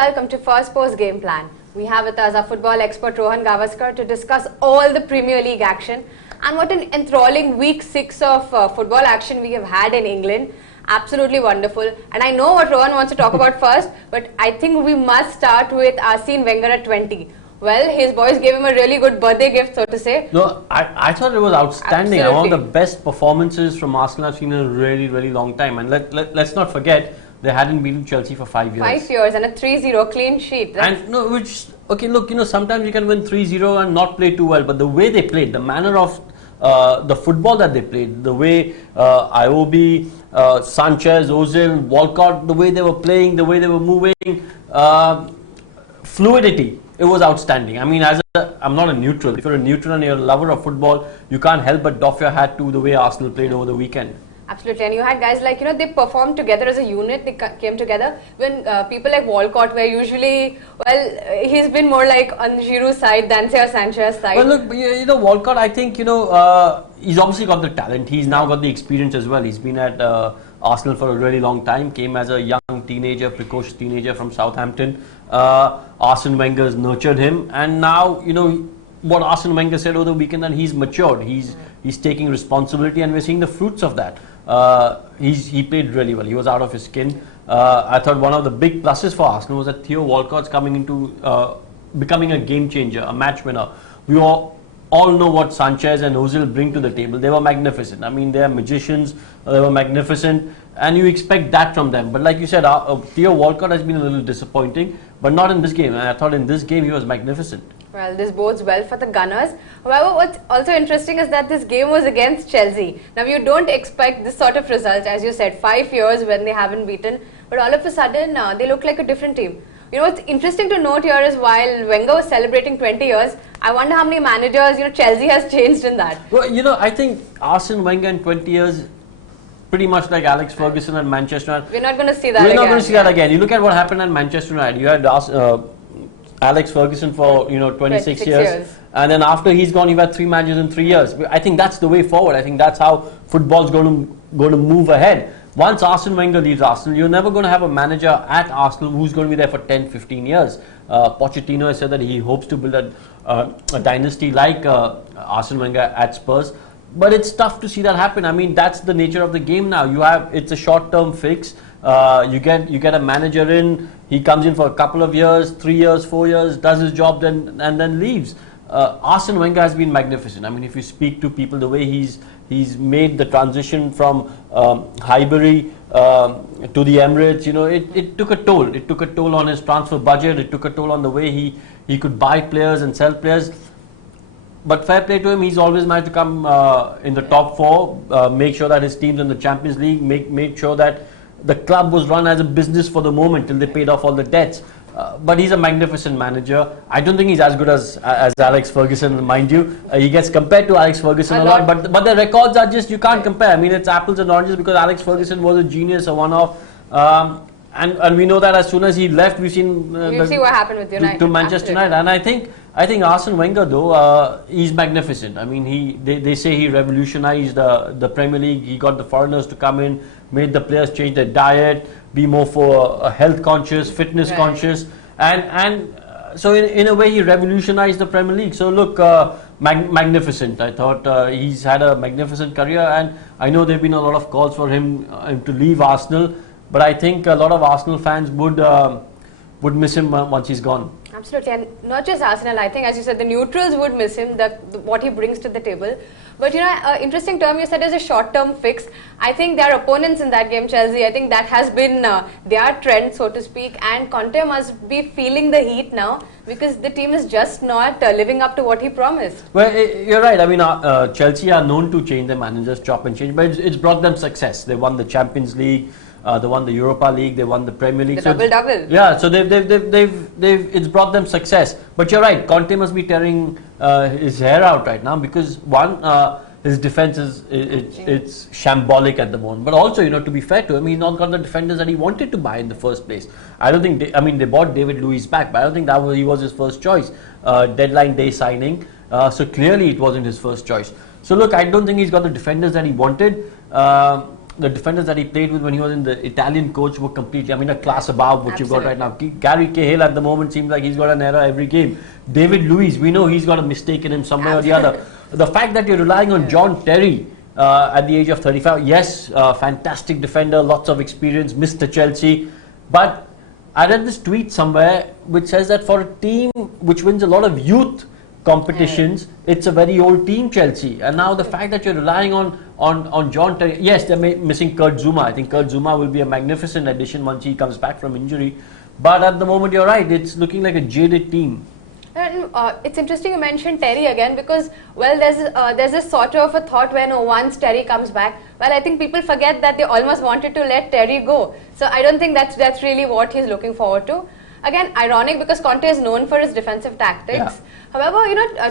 welcome to Firstpost Game Plan. We have with us our football expert Rohan Gavaskar to discuss all the Premier League action and what an enthralling week 6 of football action we have had in England. Absolutely wonderful. And I know what Rohan wants to talk about first, but I think we must start with Arsene Wenger at 20. Well, his boys gave him a really good birthday gift, so to say. No, I thought it was outstanding. Absolutely. One of the best performances from Arsenal I've seen in a really long time. And let's not forget, they hadn't beaten Chelsea for 5 years. 5 years and a 3-0 clean sheet. And no, okay, look, sometimes you can win 3-0 and not play too well, but the way they played, the manner of the football that they played, the way Iwobi, Sanchez, Ozil, Walcott, the way they were playing, the way they were moving, fluidity, it was outstanding. I mean, I'm not a neutral. If you're a neutral and you're a lover of football, you can't help but doff your hat to the way Arsenal played over the weekend. Absolutely, and you had guys like, they performed together as a unit, they came together. When people like Walcott were usually, well, he's been more like on Giroud's side than say Sanchez's side. Well, look, Walcott, I think, he's obviously got the talent. He's now got the experience as well. He's been at Arsenal for a really long time, came as a young teenager, precocious teenager from Southampton. Arsene Wenger's nurtured him, and now, what Arsene Wenger said over the weekend, that he's matured, he's taking responsibility, and we're seeing the fruits of that. He played really well. He was out of his skin. I thought one of the big pluses for Arsenal was that Theo Walcott's coming into becoming a game changer, a match winner. We all know what Sanchez and Ozil bring to the table. They were magnificent. I mean, they are magicians. They were magnificent, and you expect that from them. But like you said, Theo Walcott has been a little disappointing, but not in this game. And I thought in this game he was magnificent. Well, this bodes well for the Gunners. However, what's also interesting is that this game was against Chelsea. Now, you don't expect this sort of result, as you said, 5 years when they haven't beaten. But all of a sudden, they look like a different team. What's interesting to note here is while Wenger was celebrating 20 years, I wonder how many managers, Chelsea has changed in that. Well, I think Arsene Wenger in 20 years, pretty much like Alex Ferguson at Manchester United. We're not going to see that again. We're not going to see that again. You look at what happened at Manchester United. You had Alex Ferguson for 26 years, and then after he's gone, you've had 3 managers in 3 years. I think that's the way forward. I think that's how football's going to move ahead. Once Arsene Wenger leaves Arsenal, you're never going to have a manager at Arsenal who's going to be there for 10-15 years. Pochettino has said that he hopes to build a dynasty like Arsene Wenger at Spurs, but it's tough to see that happen. I mean, that's the nature of the game now. It's a short-term fix. You get a manager in, he comes in for a couple of years, 3 years, 4 years, does his job and then leaves. Arsene Wenger has been magnificent. I mean, if you speak to people, the way he's made the transition from Highbury to the Emirates, it took a toll. It took a toll on his transfer budget. It took a toll on the way he could buy players and sell players. But fair play to him, he's always managed to come in the top 4, make sure that his team's in the Champions League, make sure that the club was run as a business for the moment till they paid off all the debts. But he's a magnificent manager. I don't think he's as good as Alex Ferguson, mind you. He gets compared to Alex Ferguson a lot, but the records are just, you can't compare. I mean, it's apples and oranges because Alex Ferguson was a genius, a one-off. And we know that as soon as he left, we've seen you see what happened with United to Manchester United. And I think Arsene Wenger, though, he's magnificent. I mean, they say he revolutionized the Premier League. He got the foreigners to come in, made the players change their diet, be more for health conscious, fitness conscious, and so in a way he revolutionized the Premier League. So look, magnificent. I thought he's had a magnificent career, and I know there've been a lot of calls for him to leave Arsenal. But I think a lot of Arsenal fans would miss him once he's gone. Absolutely, and not just Arsenal. I think, as you said, the neutrals would miss him. What he brings to the table. But interesting term you said is a short-term fix. I think their opponents in that game, Chelsea, I think that has been their trend, so to speak. And Conte must be feeling the heat now because the team is just not living up to what he promised. Well, you're right. I mean, Chelsea are known to change their managers, chop and change, but it's brought them success. They won the Champions League. They won the Europa League. They won the Premier League. The double. Yeah, so it's brought them success. But you're right. Conte must be tearing his hair out right now because his defense it's shambolic at the moment. But also, to be fair to him, he's not got the defenders that he wanted to buy in the first place. I don't think they bought David Luiz back, but I don't think he was his first choice. Deadline day signing. So clearly, it wasn't his first choice. So look, I don't think he's got the defenders that he wanted. the defenders that he played with when he was in the Italian coach were completely, I mean, a class above what you've got right now. Gary Cahill at the moment seems like he's got an error every game. David Luiz, we know he's got a mistake in him somewhere or the other. The fact that you're relying on John Terry at the age of 35, yes, fantastic defender, lots of experience, Mr. Chelsea. But I read this tweet somewhere which says that for a team which wins a lot of youth competitions, it's a very old team, Chelsea. And now the fact that you're relying on John Terry, yes, they're missing Kurt Zouma. I think Kurt Zouma will be a magnificent addition once he comes back from injury. But at the moment, you're right, it's looking like a jaded team. And it's interesting you mentioned Terry again because, well, there's this sort of a thought when once Terry comes back, well, I think people forget that they almost wanted to let Terry go. So I don't think that's really what he's looking forward to. Again, ironic because Conte is known for his defensive tactics. Yeah. However,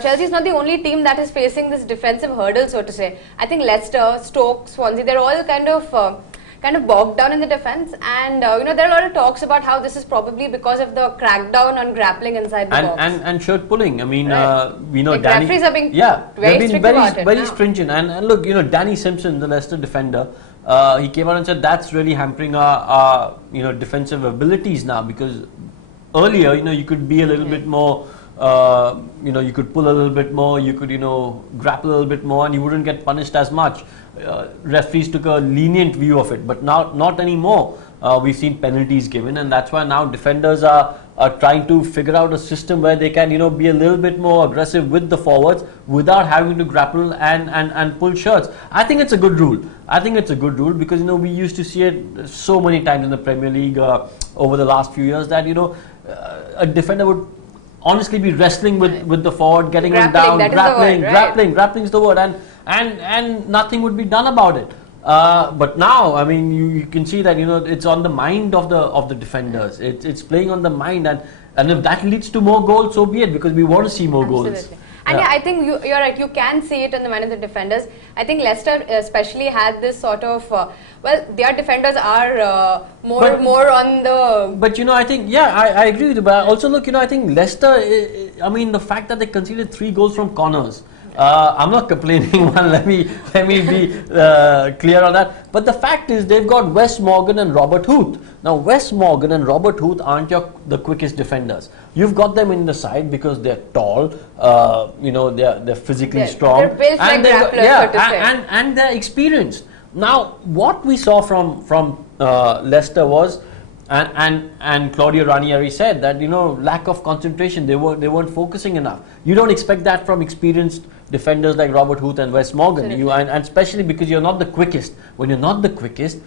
Chelsea is not the only team that is facing this defensive hurdle, so to say. I think Leicester, Stoke, Swansea, they're all kind of bogged down in the defense, and there are a lot of talks about how this is probably because of the crackdown on grappling inside the box and shirt pulling. I mean, like Danny, referees are being very strict about it very now. stringent. And look, Danny Simpson, the Leicester defender, he came out and said that's really hampering our defensive abilities now, because earlier you could be a little bit more. You could pull a little bit more, you could, grapple a little bit more, and you wouldn't get punished as much. Referees took a lenient view of it, but now not anymore. We've seen penalties given, and that's why now defenders are trying to figure out a system where they can, be a little bit more aggressive with the forwards without having to grapple and pull shirts. I think it's a good rule. Because, we used to see it so many times in the Premier League over the last few years that, a defender would honestly be wrestling with the forward, getting him down, grappling is the word, and nothing would be done about it. But now, I mean, you can see that it's on the mind of the defenders. It's playing on the mind, and if that leads to more goals, so be it, because we want to see more goals. And I think you're right. You can see it in the mind of the defenders. I think Leicester especially had this sort of their defenders are more on the. But I think I agree with you. But also look, I think Leicester. I mean, the fact that they conceded 3 goals from corners. I'm not complaining. Let me be clear on that. But the fact is, they've got Wes Morgan and Robert Huth. Now, Wes Morgan and Robert Huth aren't the quickest defenders. You've got them in the side because they're tall. They're physically strong. They're built like grapplers, so to say. And they're experienced. Now, what we saw from Leicester was. And Claudio Ranieri said that lack of concentration, they weren't focusing enough. You don't expect that from experienced defenders like Robert Huth and Wes Morgan. And especially because you're not the quickest. When you're not the quickest,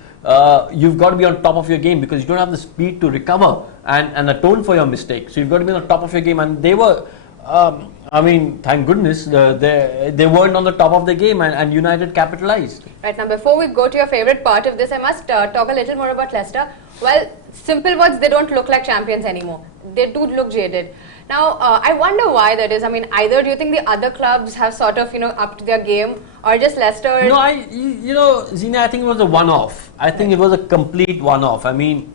you've got to be on top of your game because you don't have the speed to recover and atone for your mistakes. So you've got to be on the top of your game. And they were. Thank goodness they weren't on the top of the game, and United capitalized. Right, now before we go to your favorite part of this, I must talk a little more about Leicester. Well, simple words, they don't look like champions anymore. They do look jaded. Now, I wonder why that is. I mean, either do you think the other clubs have sort of, upped their game, or just Leicester? No, Zina, I think it was a one-off. I think it was a complete one-off. I mean,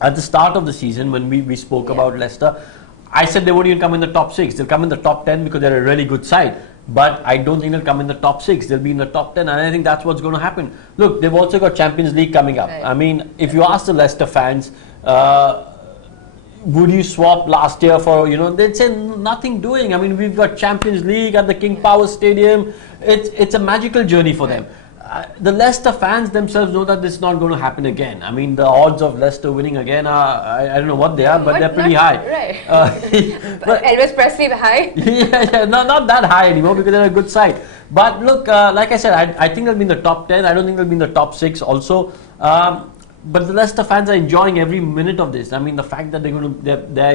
at the start of the season, when we spoke about Leicester, I said they won't even come in the top 6. They'll come in the top 10 because they're a really good side. But I don't think they'll come in the top 6. They'll be in the top 10, and I think that's what's going to happen. Look, they've also got Champions League coming up. Right. I mean, if you ask the Leicester fans, would you swap last year for, they'd say nothing doing. I mean, we've got Champions League at the King Power Stadium. It's a magical journey for them. The Leicester fans themselves know that this is not going to happen again. I mean, the odds of Leicester winning again are, I don't know what they are, but they're pretty high. Right. But Elvis Presley high? Not that high anymore because they're a good side. But look, like I said, I think they'll be in the top 10. I don't think they'll be in the top 6 also. But the Leicester fans are enjoying every minute of this. I mean, the fact that they're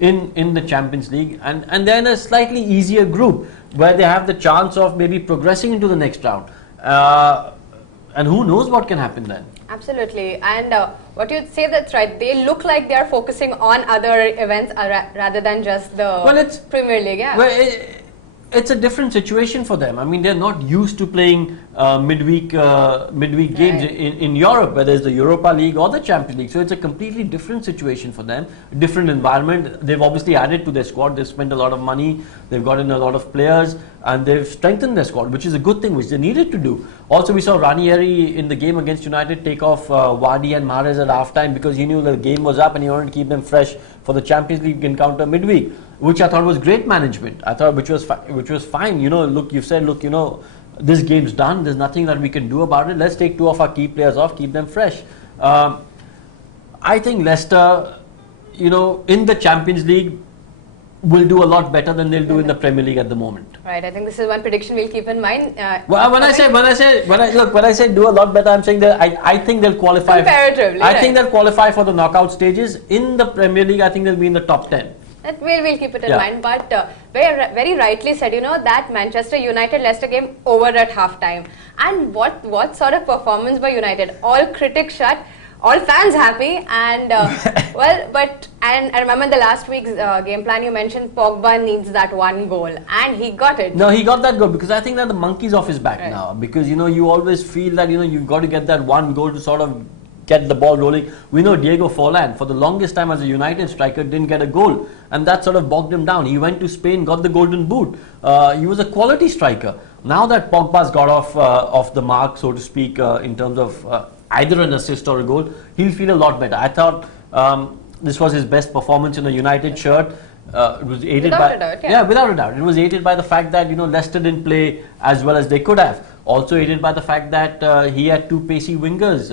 in the Champions League and they're in a slightly easier group where they have the chance of maybe progressing into the next round. And who knows what can happen then? Absolutely. And what you'd say, that's right. They look like they are focusing on other events rather than just the Premier League. Yeah. Well, it's a different situation for them. I mean, they're not used to playing midweek games in Europe, whether it's the Europa League or the Champions League. So it's a completely different situation for them, different environment. They've obviously added to their squad. They've spent a lot of money. They've gotten a lot of players, and they've strengthened their squad, which is a good thing, which they needed to do. Also, we saw Ranieri in the game against United take off Vardy and Mahrez at halftime because he knew the game was up and he wanted to keep them fresh for the Champions League encounter midweek, which I thought was great management. I thought which was fine. Look, you've said, look, this game's done. There's nothing that we can do about it. Let's take 2 of our key players off, keep them fresh. I think Leicester, in the Champions League, will do a lot better than they'll do in the Premier League at the moment. Right. I think this is one prediction we'll keep in mind. When I say do a lot better, I'm saying that I think they'll qualify. Comparatively, I think they'll qualify for the knockout stages in the Premier League. I think they'll be in the top 10. We'll keep it in mind, but very rightly said, that Manchester United-Leicester game over at halftime. And what sort of performance by United? All critics shut, all fans happy, and and I remember the last week's game plan you mentioned Pogba needs that one goal, and he got it. No, he got that goal because I think that the monkey's off his back now, because you always feel that you've got to get that one goal to sort of get the ball rolling. We know Diego Forlan, for the longest time as a United striker, didn't get a goal, and that sort of bogged him down. He went to Spain, got the golden boot. He was a quality striker. Now that Pogba's got off the mark, so to speak, in terms of either an assist or a goal, he'll feel a lot better. I thought this was his best performance in a United shirt. It was aided without a doubt, without a doubt. It was aided by the fact that Leicester didn't play as well as they could have. Also aided by the fact that he had 2 pacey wingers.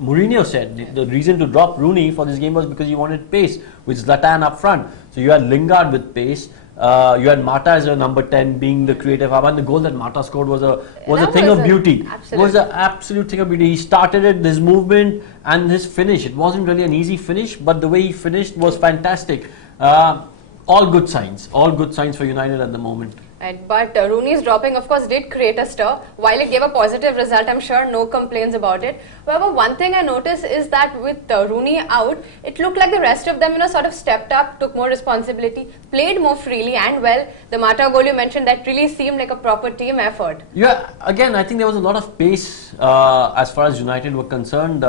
Mourinho said the reason to drop Rooney for this game was because he wanted pace, with Zlatan up front. So you had Lingard with pace. You had Mata as a number 10 being the creative hub, and the goal that Mata scored was a thing of beauty. It was an absolute thing of beauty. He started it, his movement and his finish. It wasn't really an easy finish, but the way he finished was fantastic. All good signs for United at the moment. Right, but Rooney's dropping, of course, did create a stir. While it gave a positive result, I'm sure no complaints about it. However, one thing I noticed is that with Rooney out, it looked like the rest of them, sort of stepped up, took more responsibility, played more freely and well. The Mata goal you mentioned, that really seemed like a proper team effort. Yeah, again, I think there was a lot of pace as far as United were concerned.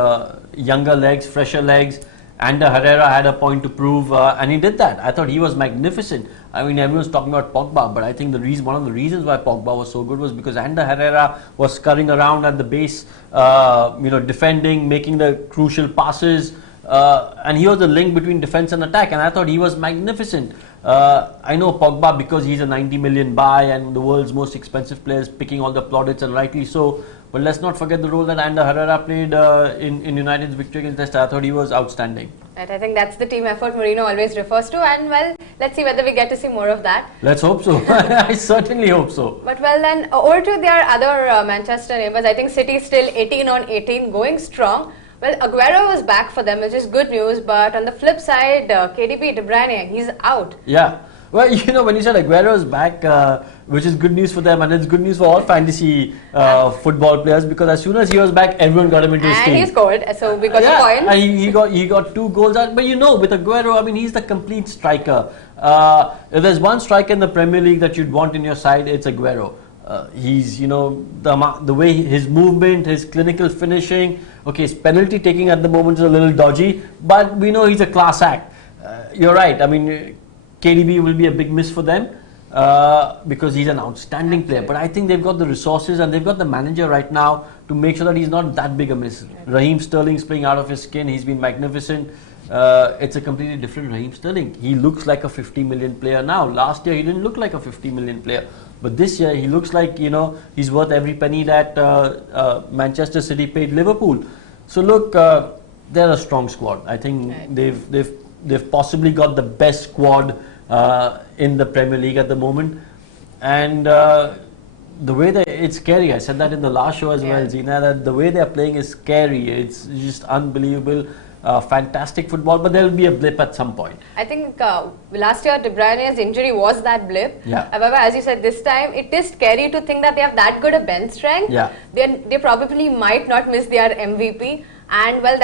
Younger legs, fresher legs. Ander Herrera had a point to prove, and he did that. I thought he was magnificent. I mean, everyone's talking about Pogba, but I think one of the reasons why Pogba was so good was because Ander Herrera was scurrying around at the base, defending, making the crucial passes, and he was the link between defense and attack, and I thought he was magnificent. I know Pogba, because he's a 90 million buy and the world's most expensive players picking all the plaudits, and rightly so. But let's not forget the role that Ander Herrera played in United's victory against Leicester. I thought he was outstanding. Right, I think that's the team effort Mourinho always refers to, and let's see whether we get to see more of that. Let's hope so. I certainly hope so. But then, over to their other Manchester neighbours. I think City still 18 on 18, going strong. Well, Aguero was back for them, which is good news. But on the flip side, KDB, De Bruyne, he's out. Yeah. Well, when you said Aguero is back, which is good news for them, and it's good news for all fantasy football players, because as soon as he was back, everyone got him into his team. And he scored, so we got the point. And he got 2 goals. But with Aguero, I mean, he's the complete striker. If there's one striker in the Premier League that you'd want in your side, it's Aguero. He's, the way his movement, his clinical finishing. Okay, his penalty taking at the moment is a little dodgy, but we know he's a class act. You're right. I mean, KDB will be a big miss for them because he's an outstanding player. But I think they've got the resources and they've got the manager right now to make sure that he's not that big a miss. Raheem Sterling's playing out of his skin. He's been magnificent. It's a completely different Raheem Sterling. He looks like a 50 million player now. Last year he didn't look like a 50 million player. But this year he looks like, he's worth every penny that Manchester City paid Liverpool. So look, they're a strong squad. I think they've possibly got the best squad in the Premier League at the moment, and the way it's scary. I said that in the last show as well, Zina, that the way they're playing is scary. It's just unbelievable. Fantastic football, but there will be a blip at some point. I think last year De Bruyne's injury was that blip. Yeah. However, as you said, this time it is scary to think that they have that good a bench strength. Yeah. They probably might not miss their MVP. And well,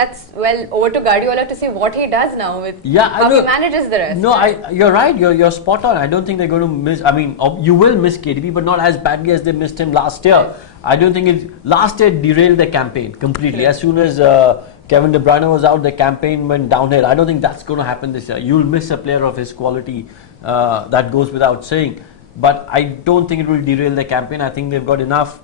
over to Guardiola to see what he does now with how he manages the rest. No, you're right. You're spot on. I don't think they're going to miss. I mean, you will miss KDB, but not as badly as they missed him last year. Right. I don't think last year derailed their campaign completely. As soon as Kevin De Bruyne was out, the campaign went downhill. I don't think that's going to happen this year. You'll miss a player of his quality. That goes without saying. But I don't think it will derail the campaign. I think they've got enough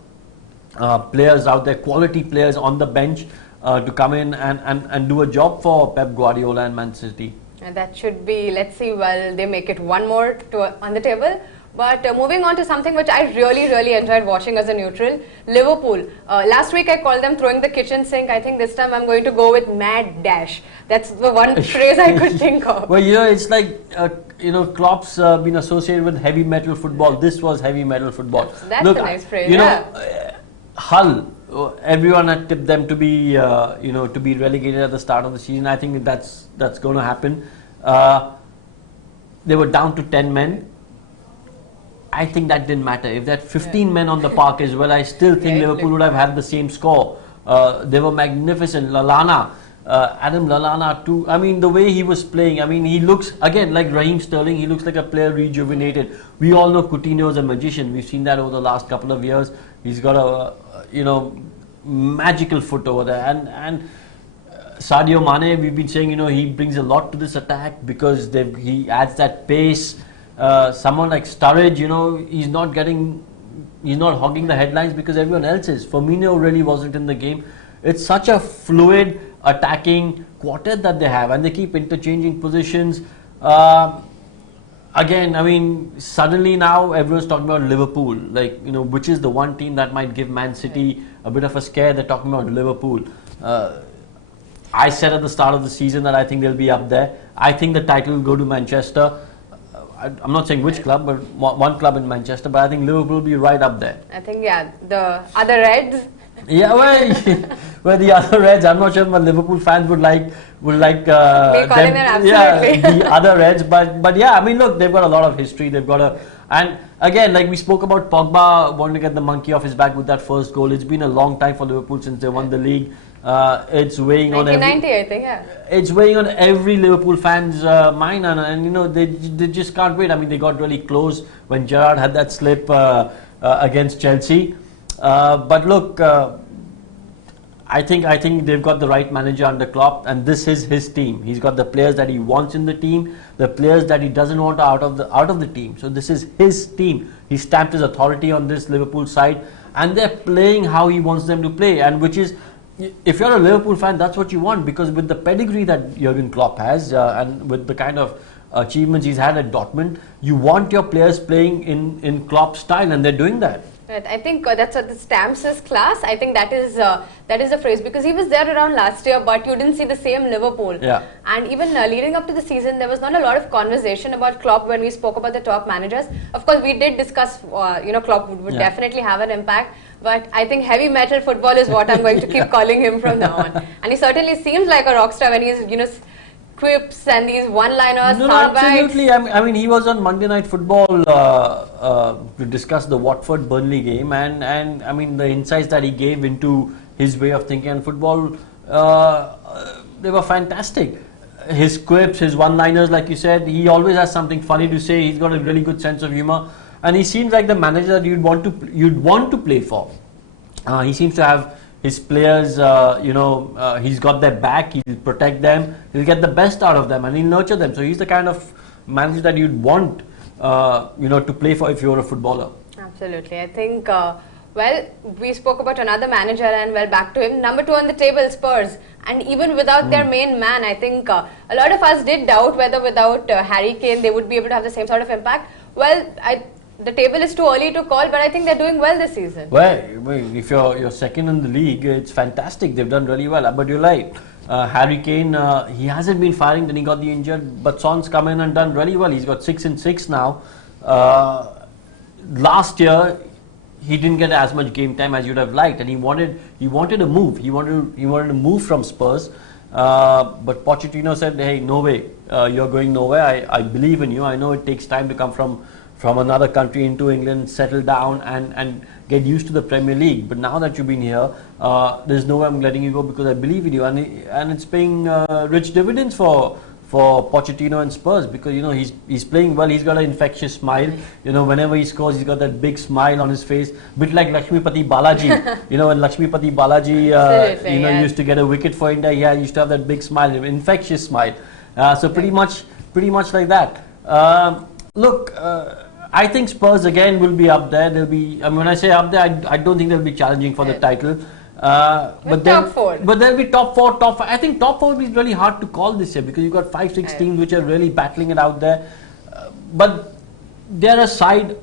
players out there, quality players on the bench to come in and do a job for Pep Guardiola and Man City. And that should be, let's see, well, they make it one more on the table. But moving on to something which I really enjoyed watching as a neutral, Liverpool. Last week I called them throwing the kitchen sink. I think this time I'm going to go with mad dash. That's the one phrase I could think of. Well, it's like, Klopp's been associated with heavy metal football. This was heavy metal football. That's a nice phrase, Hull, everyone had tipped them to be, to be relegated at the start of the season. I think that's going to happen. They were down to 10 men. I think that didn't matter. If they had 15 men on the park as well, I still think Liverpool would have had the same score. They were magnificent. Adam Lallana too. I mean, the way he was playing, I mean, he looks, again, like Raheem Sterling, he looks like a player rejuvenated. We all know Coutinho is a magician. We've seen that over the last couple of years. He's got a, magical foot over there. And Sadio Mane, we've been saying, he brings a lot to this attack because he adds that pace. Someone like Sturridge, he's not hogging the headlines because everyone else is. Firmino really wasn't in the game. It's such a fluid attacking quartet that they have, and they keep interchanging positions. Again, I mean, suddenly now everyone's talking about Liverpool, which is the one team that might give Man City a bit of a scare. They're talking about Liverpool. I said at the start of the season that I think they'll be up there. I think the title will go to Manchester. I'm not saying which club, but one club in Manchester, but I think Liverpool will be right up there. I think, the other Reds. Yeah, well, the other Reds, I'm not sure if my Liverpool fans would like them, the other Reds, but yeah, I mean, look, they've got a lot of history. They've got and again, like we spoke about Pogba wanting to get the monkey off his back with that first goal. It's been a long time for Liverpool since they won the league. It's weighing 1990, I think, It's weighing on every Liverpool fan's mind, and they just can't wait. I mean, they got really close when Gerrard had that slip against Chelsea. But look, I think they've got the right manager under Klopp, and this is his team. He's got the players that he wants in the team, the players that he doesn't want out of the team. So this is his team. He stamped his authority on this Liverpool side, and they're playing how he wants them to play, and which is, if you're a Liverpool fan, that's what you want, because with the pedigree that Jurgen Klopp has, and with the kind of achievements he's had at Dortmund, you want your players playing in Klopp's style, and they're doing that. Right. I think that's what stamps his class. I think that is the phrase, because he was there around last year, but you didn't see the same Liverpool. Yeah. And even leading up to the season, there was not a lot of conversation about Klopp when we spoke about the top managers. Of course, we did discuss, Klopp would definitely have an impact. But I think heavy metal football is what I'm going to keep calling him from now on. And he certainly seems like a rock star when he's, quips and these one-liners, sound bites. Absolutely. I mean, he was on Monday Night Football to discuss the Watford-Burnley game, and I mean, the insights that he gave into his way of thinking on football, they were fantastic. His quips, his one-liners, like you said, he always has something funny to say. He's got a really good sense of humor, and he seems like the manager that you'd want to play for. He seems to have his players, he's got their back, he'll protect them, he'll get the best out of them, and he'll nurture them. So he's the kind of manager that you'd want, to play for if you're a footballer. Absolutely. I think, we spoke about another manager, and back to him. Number 2 on the table, Spurs. And even without their main man, I think a lot of us did doubt whether without Harry Kane they would be able to have the same sort of impact. The table is too early to call, but I think they're doing well this season. Well, if you're second in the league, it's fantastic. They've done really well. But you're right. Harry Kane, he hasn't been firing. Then he got the injured. But Son's come in and done really well. He's got 6 and 6 now. Last year, he didn't get as much game time as you'd have liked, and he wanted a move. He wanted to move from Spurs. But Pochettino said, "Hey, no way. You're going nowhere. I believe in you. I know it takes time to come from from another country into England, settle down and get used to the Premier League. But now that you've been here, there's no way I'm letting you go because I believe in you, and it's paying rich dividends for Pochettino and Spurs, because you know he's playing well. He's got an infectious smile. You know, whenever he scores, he's got that big smile on his face, a bit like Lakshmipati Balaji. You know, when Lakshmipati Balaji used to get a wicket for India, he used to have that big smile, infectious smile. So pretty much like that. Look, I think Spurs again will be up there. They'll be. I mean, when I say up there, I don't think they'll be challenging for the title. But top four. But there'll be top four, top five. I think top four will be really hard to call this year because you've got 5-6 teams which are really battling it out there. But they're a side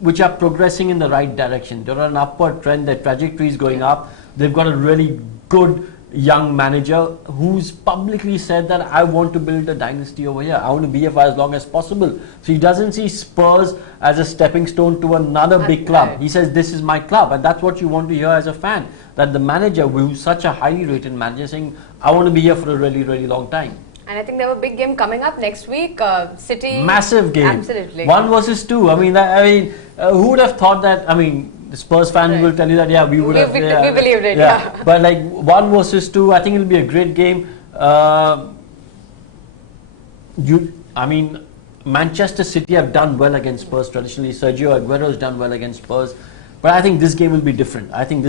which are progressing in the right direction. They're on an upward trend. Their trajectory is going up. They've got a really good young manager who's publicly said that I want to build a dynasty over here. I want to be here for as long as possible. So he doesn't see Spurs as a stepping stone to another big club. He says this is my club, and that's what you want to hear as a fan. That the manager, who's such a highly rated manager, saying I want to be here for a really, really long time. And I think they have a big game coming up next week. City. Massive game. Absolutely. 1 versus 2. I mean, who would have thought that? I mean, the Spurs fan will tell you that, we would have. We believed it, yeah. But like 1 versus 2, I think it'll be a great game. Manchester City have done well against Spurs traditionally. Sergio Aguero has done well against Spurs. But I think this game will be different. I think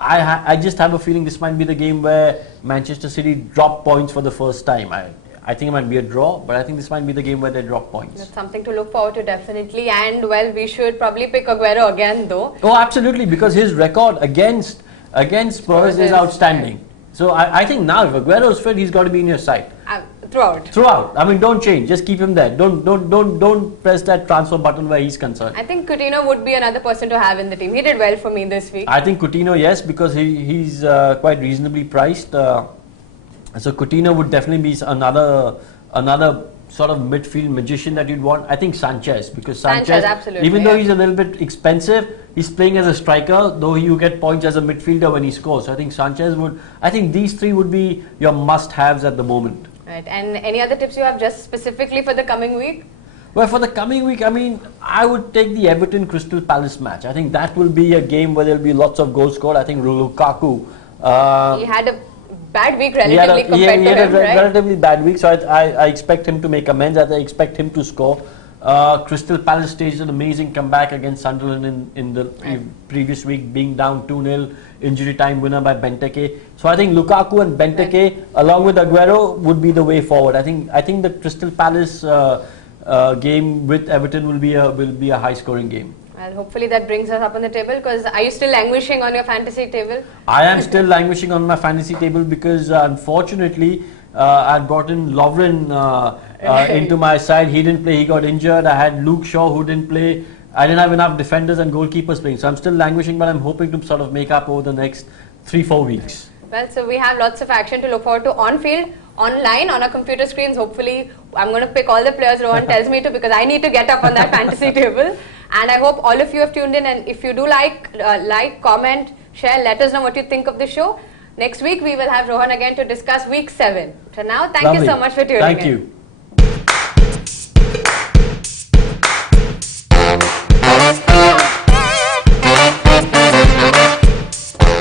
I just have a feeling this might be the game where Manchester City drop points for the first time. I think it might be a draw, but I think this might be the game where they drop points. That's something to look forward to, definitely. And well, we should probably pick Aguero again, though. Oh, absolutely, because his record against Spurs is outstanding. So I think now if Aguero is fit, he's got to be in your side. Throughout. I mean, don't change. Just keep him there. Don't press that transfer button where he's concerned. I think Coutinho would be another person to have in the team. He did well for me this week. I think Coutinho, yes, because he's quite reasonably priced. So Coutinho would definitely be another sort of midfield magician that you'd want. I think Sanchez, because Sanchez even though he's a little bit expensive, he's playing as a striker, though you get points as a midfielder when he scores. So I think I think these three would be your must-haves at the moment. Right. And any other tips you have just specifically for the coming week? Well, for the coming week, I mean, I would take the Everton Crystal Palace match. I think that will be a game where there'll be lots of goals scored. I think Lukaku. He had a bad week relatively compared to him, right? Relatively bad week, so I expect him to make amends. I expect him to score. Crystal Palace staged an amazing comeback against Sunderland in the previous week, being down 2-0, injury time winner by Benteke. So I think Lukaku and Benteke, along with Aguero, would be the way forward. I think the Crystal Palace game with Everton will be a high-scoring game. Well, hopefully that brings us up on the table, because are you still languishing on your fantasy table? I am still languishing on my fantasy table because unfortunately I brought in Lovren into my side. He didn't play, he got injured. I had Luke Shaw who didn't play. I didn't have enough defenders and goalkeepers playing. So I'm still languishing, but I'm hoping to sort of make up over the next 3-4 weeks. Well, so we have lots of action to look forward to on field, online, on our computer screens. Hopefully, I'm going to pick all the players Rohan tells me to, because I need to get up on that fantasy table. And I hope all of you have tuned in. And if you do like, comment, share, let us know what you think of the show. Next week, we will have Rohan again to discuss week 7. So now, thank you so much for tuning in. Thank you.